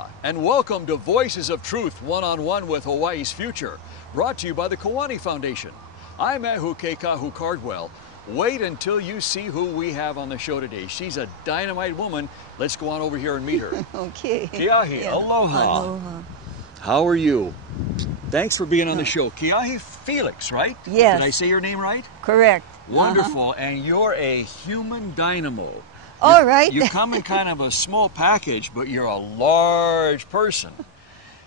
Aloha and welcome to Voices of Truth One-on-One with Hawaii's Future, brought to you by the Keahi Foundation. I'm Ehu Keikahu Cardwell. Wait until you see who we have on the show today. She's a dynamite woman. Let's go on over here and meet her. Okay. Keahi, Yeah. aloha. Aloha. How are you? Thanks for being on the show. Keahi Felix, right? Yes. Did I say your name right? Correct. Wonderful. And you're a human dynamo. All right. You come in kind of a small package, but you're a large person.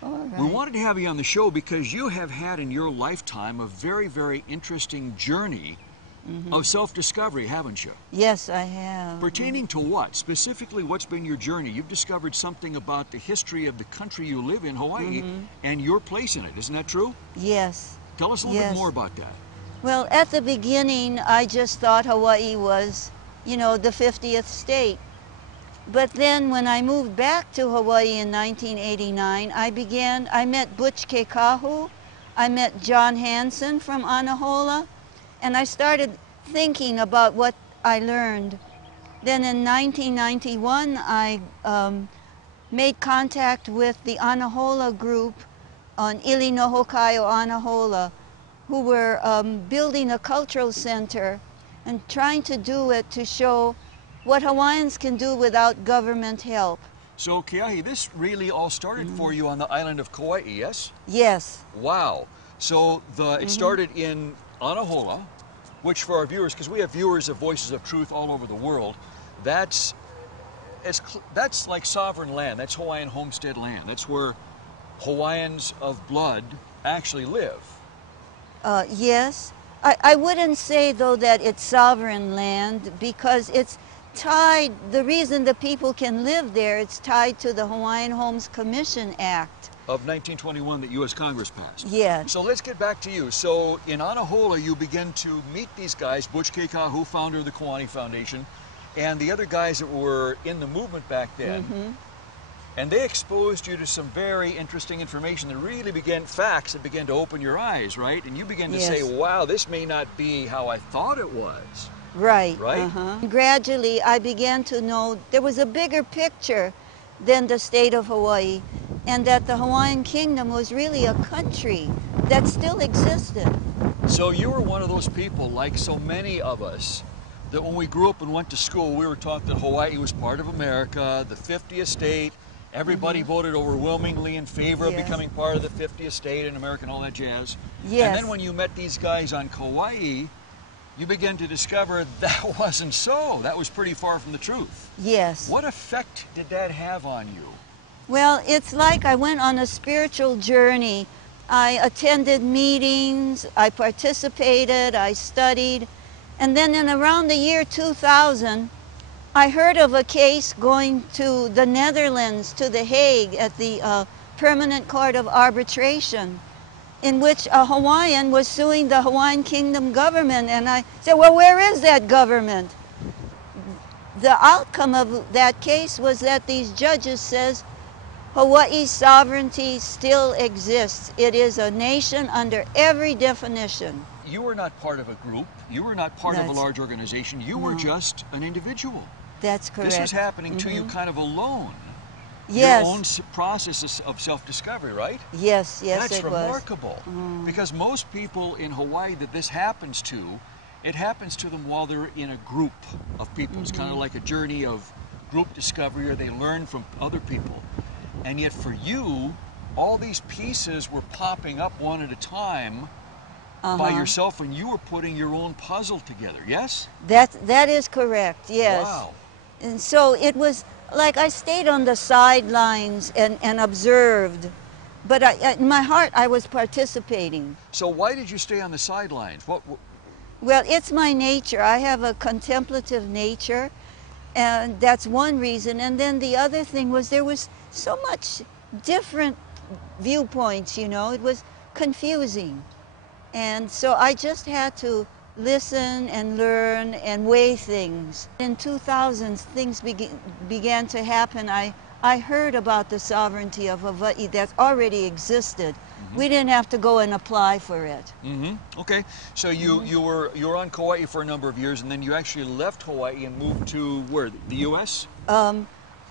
All right. We wanted to have you on the show because you have had in your lifetime a very, very interesting journey of self-discovery, haven't you? Yes, I have. Pertaining to what? Specifically, what's been your journey? You've discovered something about the history of the country you live in, Hawaii, and your place in it. Isn't that true? Yes. Tell us a little bit more about that. Well, at the beginning, I just thought Hawaii was, you know, the 50th state. But then when I moved back to Hawaii in 1989, I met Butch Kekahu, I met John Hanson from Anahola, and I started thinking about what I learned. Then in 1991, I made contact with the Anahola group on Ilinohokaio, Anahola, who were building a cultural center and trying to do it to show what Hawaiians can do without government help. So, Keahi, this really all started for you on the island of Kauai, yes? Yes. Wow. So it started in Anahola, which for our viewers, because we have viewers of Voices of Truth all over the world, that's like sovereign land. That's Hawaiian homestead land. That's where Hawaiians of blood actually live. Yes. I wouldn't say, though, that it's sovereign land because it's tied, the reason the people can live there, it's tied to the Hawaiian Homes Commission Act. Of 1921 that U.S. Congress passed. Yes. So let's get back to you. So in Anahola, you begin to meet these guys, Butch Kekahu, founder of the Keahi Foundation, and the other guys that were in the movement back then. And they exposed you to some very interesting information that really facts that began to open your eyes, right? And you began to say, wow, this may not be how I thought it was. Right. Right? Gradually, I began to know there was a bigger picture than the state of Hawaii, and that the Hawaiian Kingdom was really a country that still existed. So you were one of those people, like so many of us, that when we grew up and went to school, we were taught that Hawaii was part of America, the 50th state. Everybody voted overwhelmingly in favor of becoming part of the 50th state in America and all that jazz. Yes. And then when you met these guys on Kauai, you began to discover that wasn't so. That was pretty far from the truth. Yes. What effect did that have on you? Well, it's like I went on a spiritual journey. I attended meetings, I participated, I studied, and then in around the year 2000, I heard of a case going to the Netherlands, to The Hague, at the Permanent Court of Arbitration, in which a Hawaiian was suing the Hawaiian Kingdom government. And I said, well, where is that government? The outcome of that case was that these judges says, Hawaii's sovereignty still exists. It is a nation under every definition. You were not part of a group. You were not part of a large organization. You were just an individual. That's correct. This was happening to you kind of alone. Yes. Your own process of self-discovery, right? Yes, yes, That's it was. remarkable. Because most people in Hawaii that this happens to, it happens to them while they're in a group of people. It's kind of like a journey of group discovery, or they learn from other people. And yet for you, all these pieces were popping up one at a time by yourself, and you were putting your own puzzle together, yes? That is correct, yes. Wow. And so it was like I stayed on the sidelines and observed, but in my heart I was participating. So why did you stay on the sidelines? Well, it's my nature. I have a contemplative nature, and that's one reason. And then the other thing was there was so much different viewpoints, you know. It was confusing. And so I just had to listen and learn and weigh things. In 2000, things began to happen. I heard about the sovereignty of Hawaii that already existed. We didn't have to go and apply for it. Okay, so you were on Kauai for a number of years, and then you actually left Hawaii and moved to where? The U.S.?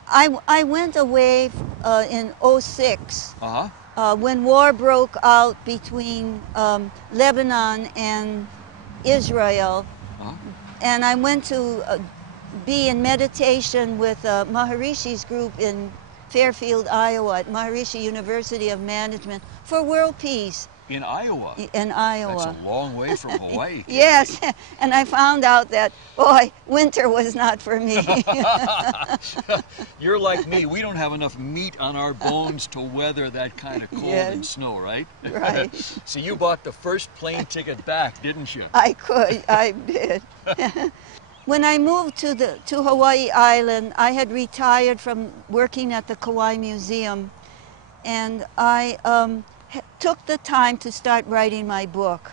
I went away in '06 Uh-huh. when war broke out between Lebanon and Israel, Uh-huh. and I went to be in meditation with Maharishi's group in Fairfield, Iowa, at Maharishi University of Management for world peace. In Iowa? In Iowa. That's a long way from Hawaii. Yes, and I found out that, boy, winter was not for me. You're like me. We don't have enough meat on our bones to weather that kind of cold Yes. and snow, right? Right. So you bought the first plane ticket back, didn't you? I did. When I moved to Hawaii Island, I had retired from working at the Kauai Museum, and I took the time to start writing my book.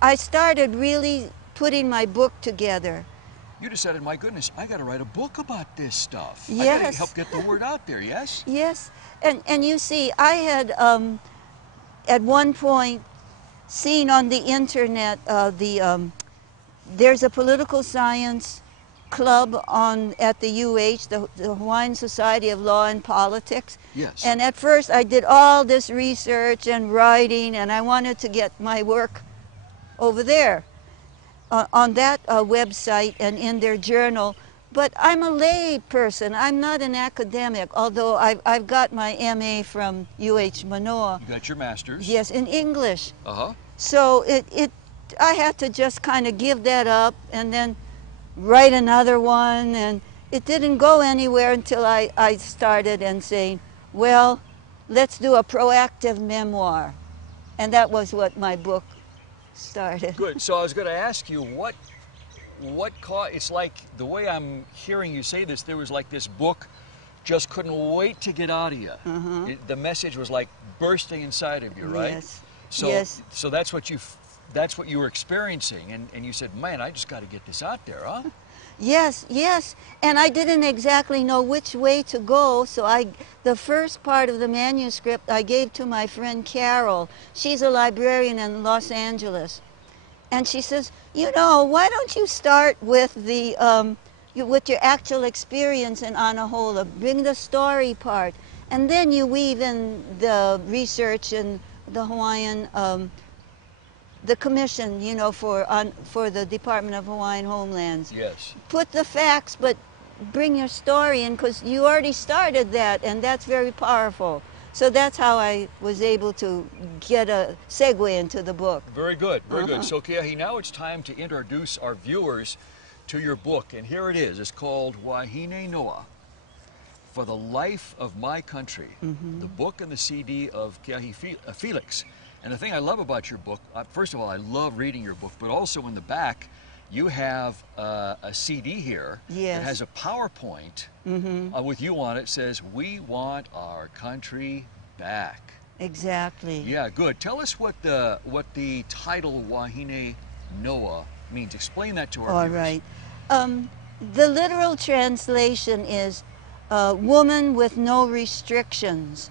I started really putting my book together. You decided, my goodness, I got to write a book about this stuff. I got Yes. to help get the word out there, yes? Yes, and you see, I had at one point seen on the internet there's a political science club at the UH, the Hawaiian Society of Law and Politics. Yes. And at first I did all this research and writing, and I wanted to get my work over there on that website and in their journal. But I'm a lay person. I'm not an academic, although I've got my MA from UH Manoa. You got your master's? Yes, in English. Uh-huh. So I had to just kind of give that up and then write another one, and it didn't go anywhere until I started and saying, well, let's do a proactive memoir. And that was what my book started. Good. So I was going to ask you, what caused, it's like the way I'm hearing you say this, there was like this book just couldn't wait to get out of you. Uh-huh. The message was like bursting inside of you, right? Yes. So, Yes. so that's what you were experiencing, and you said, man, I just got to get this out there, huh? Yes, yes, and I didn't exactly know which way to go, so the first part of the manuscript I gave to my friend Carol. She's a librarian in Los Angeles, and she says, you know, why don't you start with with your actual experience in Anahola, bring the story part, and then you weave in the research and the Hawaiian the commission, you know, for the Department of Hawaiian Homelands. Yes. Put the facts, but bring your story in, because you already started that, and that's very powerful. So that's how I was able to get a segue into the book. Very good, very good. So Keahi, now it's time to introduce our viewers to your book, and here it is. It's called Wahine Noa, For the Life of My Country, the book and the CD of Keahi Felix. And the thing I love about your book, first of all, I love reading your book, but also in the back, you have a CD here Yes. that has a PowerPoint with you on it. Says, "We want our country back." Exactly. Yeah, good. Tell us what the title Wahine Noa means. Explain that to our All viewers. right. The literal translation is woman with no restrictions.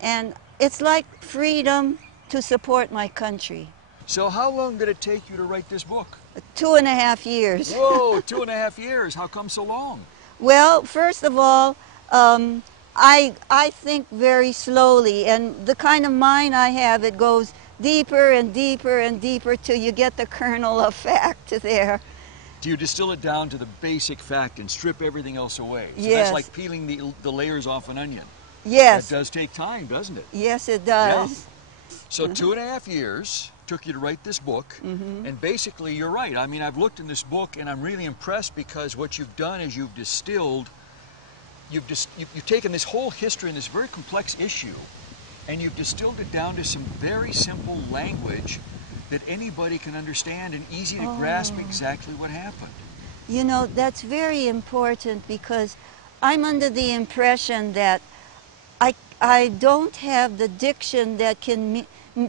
And it's like freedom to support my country. So how long did it take you to write this book? 2.5 years. Whoa, 2.5 years. How come so long? Well, first of all, I think very slowly, and the kind of mind I have, it goes deeper and deeper and deeper till you get the kernel of fact there. Do you distill it down to the basic fact and strip everything else away? So Yes. that's like peeling the layers off an onion. Yes. That does take time, doesn't it? Yes, it does. So 2.5 years took you to write this book, and basically you're right. I mean, I've looked in this book and I'm really impressed because what you've done is you've taken this whole history and this very complex issue, and you've distilled it down to some very simple language that anybody can understand and easy to grasp exactly what happened. You know, that's very important, because I'm under the impression that I don't have the diction that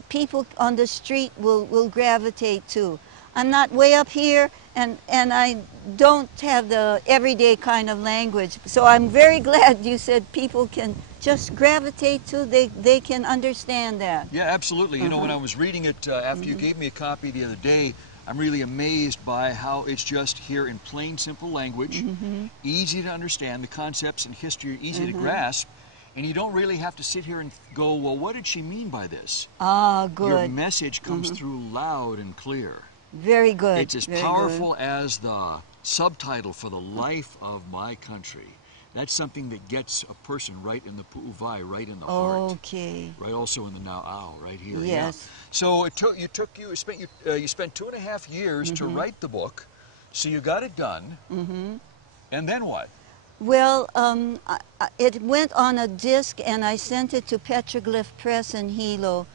people on the street will gravitate to. I'm not way up here, and I don't have the everyday kind of language. So I'm very glad you said people can just gravitate to, they can understand that. Yeah, absolutely. You know, when I was reading it after you gave me a copy the other day, I'm really amazed by how it's just here in plain, simple language, easy to understand. The concepts and history are easy to grasp, and you don't really have to sit here and go, well, what did she mean by this? Ah, good. Your message comes through loud and clear. Very good. It's as powerful as the subtitle for the life of my country. That's something that gets a person right in the pu'uvai, right in the heart. Okay. Right, also in the na'au, right here. Yes. Yeah. So you spent 2.5 years to write the book. So you got it done. And then what? Well, it went on a disc, and I sent it to Petroglyph Press in Hilo.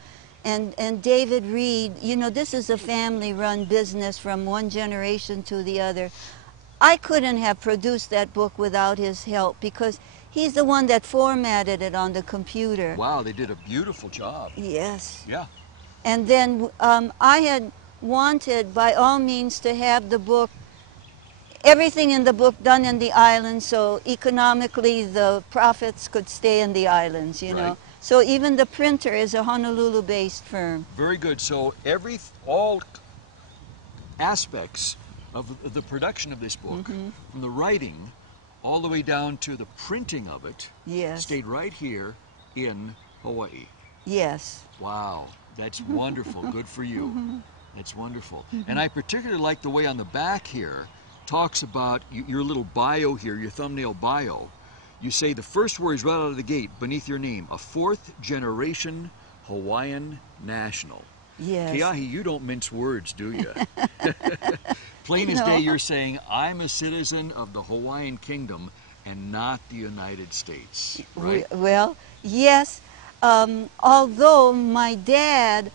And David Reed, you know, this is a family-run business from one generation to the other. I couldn't have produced that book without his help, because he's the one that formatted it on the computer. Wow, they did a beautiful job. Yes. Yeah. And then I had wanted, by all means, to have the book, everything in the book done in the islands, so economically the profits could stay in the islands, you know. So even the printer is a Honolulu-based firm. Very good. So all aspects of the production of this book, from the writing all the way down to the printing of it, stayed right here in Hawaii. Yes. Wow, that's wonderful. Good for you. That's wonderful. And I particularly like the way on the back here talks about your little bio here, your thumbnail bio. You say the first words right out of the gate beneath your name, a 4th generation Hawaiian national. Yes. Keahi, you don't mince words, do you? Plain as day, you're saying, I'm a citizen of the Hawaiian Kingdom and not the United States, right? Well, yes. Although my dad,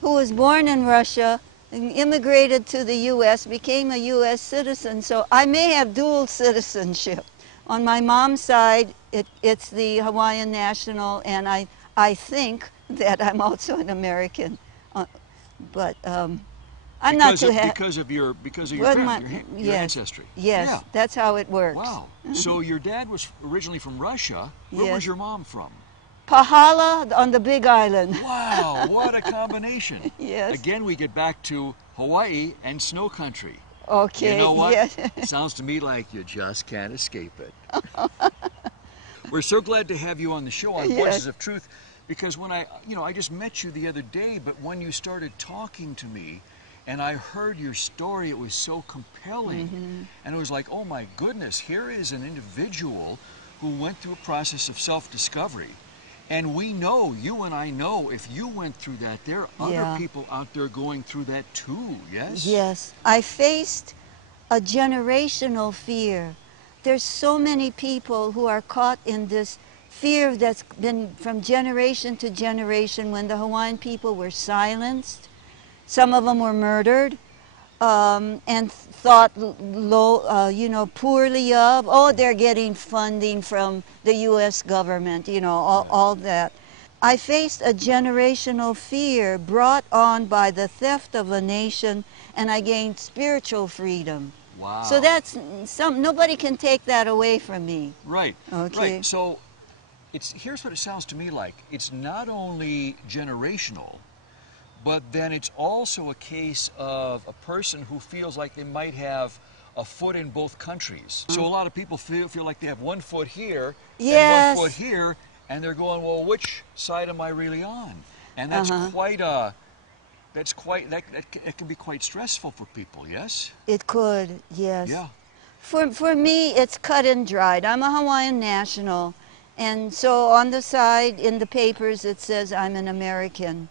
who was born in Russia, immigrated to the U.S., became a U.S. citizen, so I may have dual citizenship. On my mom's side, it's the Hawaiian national, and I think that I'm also an American. But I'm not too happy. Because of your ancestry. Yes, yeah. That's how it works. Wow. So your dad was originally from Russia. Where was your mom from? Pahala on the Big Island. Wow, what a combination. Yes. Again, we get back to Hawaii and snow country. Okay. You know what? Yes. Sounds to me like you just can't escape it. We're so glad to have you on the show on Voices of Truth, because when I just met you the other day, but when you started talking to me and I heard your story, it was so compelling. And it was like, oh my goodness, here is an individual who went through a process of self-discovery. And we know, you and I know, if you went through that, there are other people out there going through that too, yes? Yes. I faced a generational fear. There's so many people who are caught in this fear that's been from generation to generation. When the Hawaiian people were silenced, some of them were murdered, and thought poorly of. Oh, they're getting funding from the U.S. government, all that. I faced a generational fear brought on by the theft of a nation, and I gained spiritual freedom. Wow. So that's nobody can take that away from me. Right. Okay. Right. So here's what it sounds to me like. It's not only generational, but then it's also a case of a person who feels like they might have a foot in both countries. So a lot of people feel like they have one foot here and one foot here, and they're going, well, which side am I really on? And that's that can be quite stressful for people, yes? It could, yes. Yeah. For me, it's cut and dried. I'm a Hawaiian national, and so on the side in the papers it says I'm an American.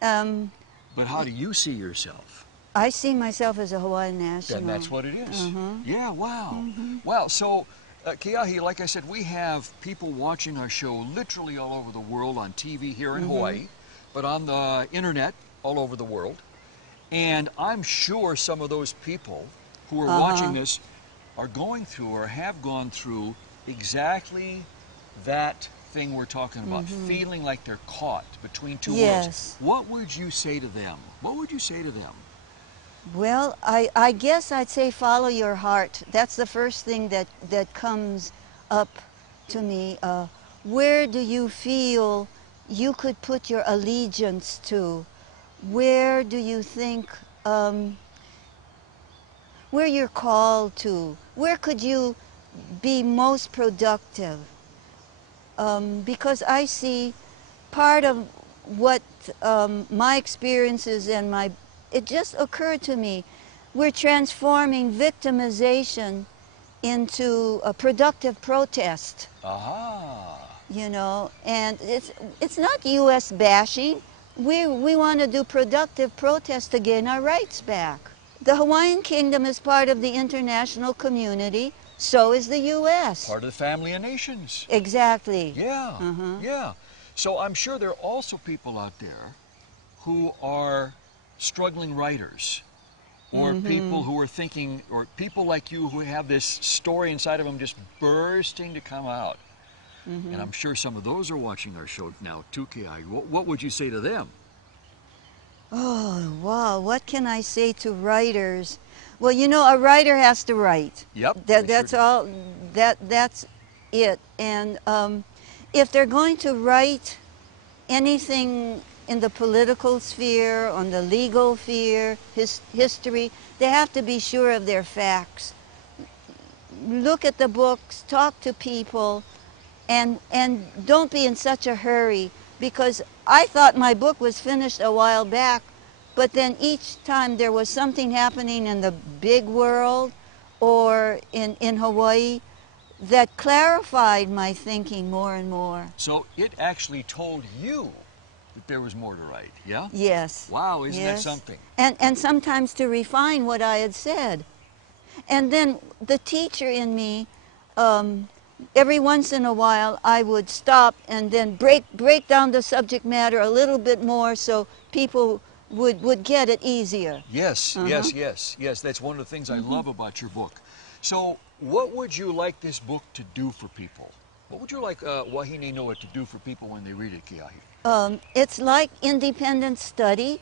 But how do you see yourself? I see myself as a Hawaiian national. Then that's what it is. Yeah, wow. Wow, so Keahi, like I said, we have people watching our show literally all over the world, on TV here in Hawaii, but on the internet all over the world. And I'm sure some of those people who are watching this are going through or have gone through exactly that thing we're talking about, feeling like they're caught between two worlds. What would you say to them? What would you say to them? Well, I guess I'd say follow your heart. That's the first thing that comes up to me. Where do you feel you could put your allegiance to? Where do you think where you're called to. Where could you be most productive? Because I see part of what my experiences and it just occurred to me, we're transforming victimization into a productive protest. Aha. You know, and it's not U.S. bashing. We want to do productive protest to gain our rights back. The Hawaiian Kingdom is part of the international community. So is the U.S. Part of the family of nations. Exactly. Yeah, yeah. So I'm sure there are also people out there who are struggling writers, or people who are thinking, or people like you who have this story inside of them just bursting to come out. And I'm sure some of those are watching our show now too, Keahi. What would you say to them? Oh, wow. What can I say to writers? Well, you know, a writer has to write. Yep. That's all. That's it. And if they're going to write anything in the political sphere, on the legal sphere, history, they have to be sure of their facts. Look at the books, talk to people, and don't be in such a hurry, because I thought my book was finished a while back, but then each time there was something happening in the big world or in Hawaii that clarified my thinking more and more. So it actually told you that there was more to write, yeah? Yes. Wow, isn't that something? And sometimes to refine what I had said. And then the teacher in me, every once in a while I would stop and then break down the subject matter a little bit more so people would get it easier. Yes, yes. That's one of the things I love about your book. So what would you like this book to do for people? What would you like Wahine Noa to do for people when they read it, Keahi? It's like independent study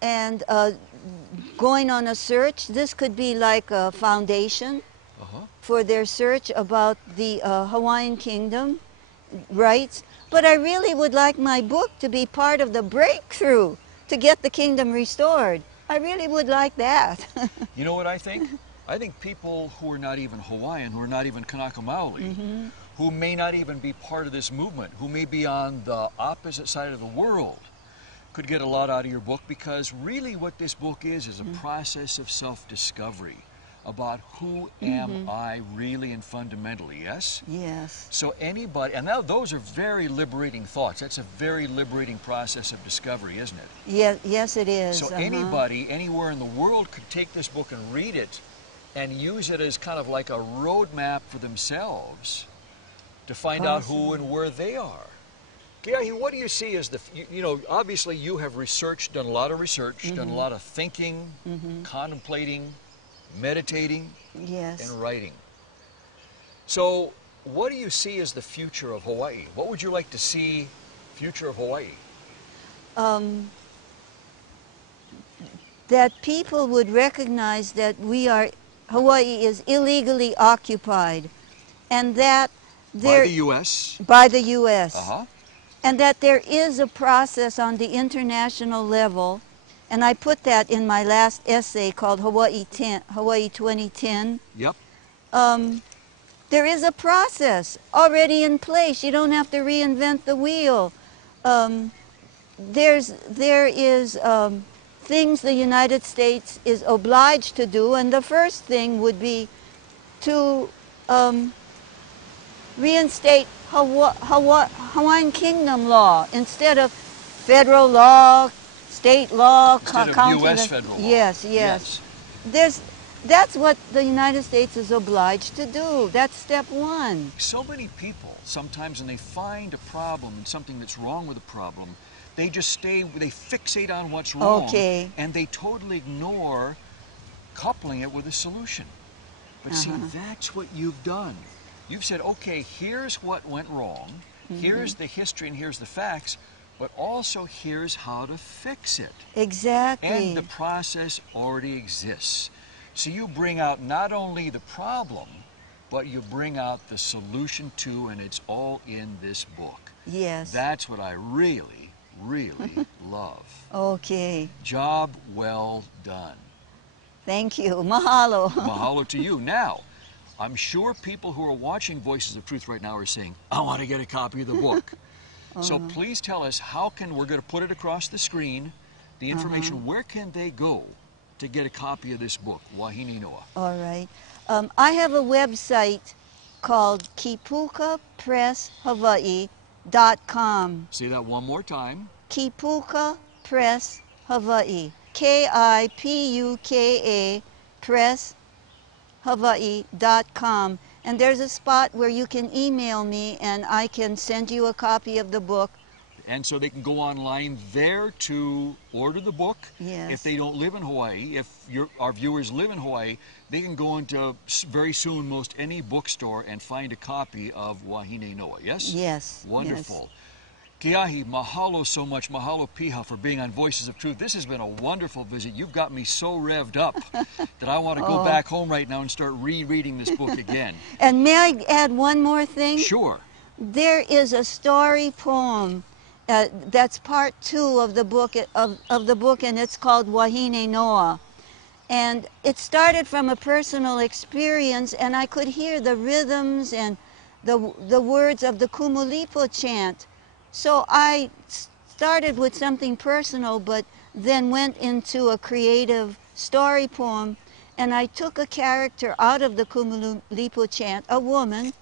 and going on a search. This could be like a foundation for their search about the Hawaiian Kingdom rights. But I really would like my book to be part of the breakthrough to get the kingdom restored. I really would like that. You know what I think? I think people who are not even Hawaiian, who are not even Kanaka Maoli, who may not even be part of this movement, who may be on the opposite side of the world, could get a lot out of your book, because really what this book is a process of self-discovery about who am I really and fundamentally, yes? Yes. So anybody, and now those are very liberating thoughts. That's a very liberating process of discovery, isn't it? Yes, it is. So anybody, anywhere in the world could take this book and read it and use it as kind of like a roadmap for themselves to find out who and where they are. Keahi, what do you see as you know, obviously you have researched, done a lot of research, done a lot of thinking, contemplating, meditating, and writing. So what do you see as the future of Hawaii? What would you like to see future of Hawaii? That people would recognize that Hawaii is illegally occupied, and that By the U.S.? By the U.S. And that there is a process on the international level, and I put that in my last essay called Hawaii 2010. Yep. There is a process already in place. You don't have to reinvent the wheel. There is things the United States is obliged to do, and the first thing would be to reinstate Hawaiian Kingdom law instead of federal law, state law, instead of U.S. federal law. Yes. That's what the United States is obliged to do. That's step one. So many people, sometimes when they find a problem and something that's wrong with a problem, they just they fixate on what's wrong, and they totally ignore coupling it with a solution. But see, that's what you've done. You've said, okay, here's what went wrong, here's the history and here's the facts, but also here's how to fix it. Exactly. And the process already exists. So you bring out not only the problem, but you bring out the solution too, and it's all in this book. Yes. That's what I really, really love. Okay. Job well done. Thank you. Mahalo. Mahalo to you. Now, I'm sure people who are watching Voices of Truth right now are saying, I want to get a copy of the book. So please tell us, we're going to put it across the screen, the information, where can they go to get a copy of this book, Wahine Noa? All right. I have a website called kipukapresshawaii.com. Say that one more time. Kipuka Press Hawaii. Kipuka Press Hawaii.com. And there's a spot where you can email me and I can send you a copy of the book. And so they can go online there to order the book. Yes. If they don't live in Hawaii, if our viewers live in Hawaii, they can go into very soon most any bookstore and find a copy of Wahine Noa, yes? Yes. Wonderful. Keahi, mahalo so much. Mahalo piha for being on Voices of Truth. This has been a wonderful visit. You've got me so revved up that I want to go back home right now and start rereading this book again. And may I add one more thing? Sure. There is a story poem that's part 2 of the book, and it's called Wahine Noa. And it started from a personal experience, and I could hear the rhythms and the words of the Kumulipo chant. So I started with something personal, but then went into a creative story poem, and I took a character out of the Kumulipo chant, a woman,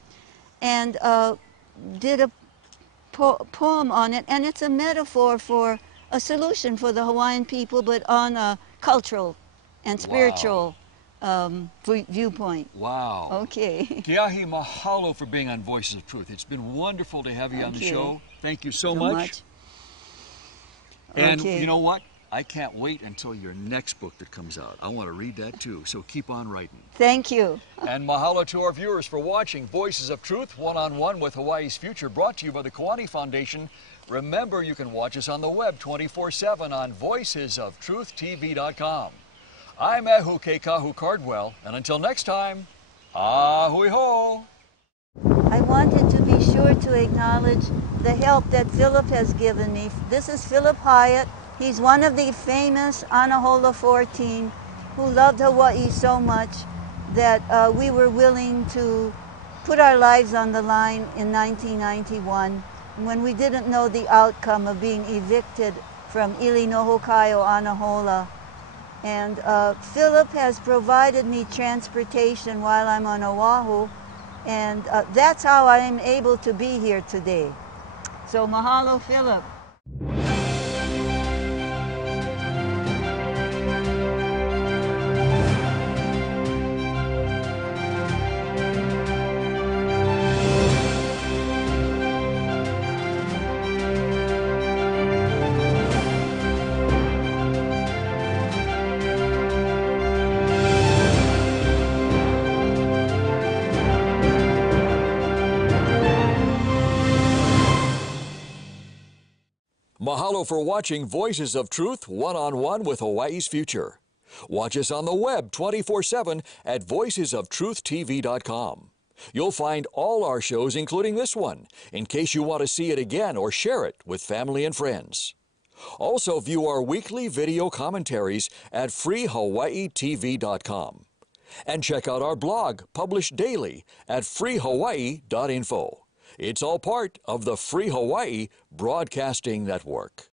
and did a poem on it, and it's a metaphor for a solution for the Hawaiian people, but on a cultural and spiritual viewpoint. Wow. Okay. Keahi, mahalo for being on Voices of Truth. It's been wonderful to have you on the show. Thank you so much. And you know what? I can't wait until your next book that comes out. I want to read that too, so keep on writing. Thank you. And mahalo to our viewers for watching Voices of Truth, one-on-one with Hawaii's Future, brought to you by the Keahi Foundation. Remember, you can watch us on the web 24/7 on voicesoftruth.tv.com. I'm Ehu Keikahu Cardwell, and until next time, ahui ho! I wanted to be sure to acknowledge the help that Philip has given me. This is Philip Hyatt. He's one of the famous Anahola 14 who loved Hawaii so much that we were willing to put our lives on the line in 1991 when we didn't know the outcome of being evicted from Ilinohokaio, Anahola. And Philip has provided me transportation while I'm on Oahu, and that's how I am able to be here today. So mahalo, Philip. Mahalo for watching Voices of Truth, one-on-one with Hawaii's Future. Watch us on the web 24/7 at voicesoftruth.tv.com. You'll find all our shows, including this one, in case you want to see it again or share it with family and friends. Also view our weekly video commentaries at freehawaiitv.com. And check out our blog, published daily, at freehawaii.info. It's all part of the Free Hawaii Broadcasting Network.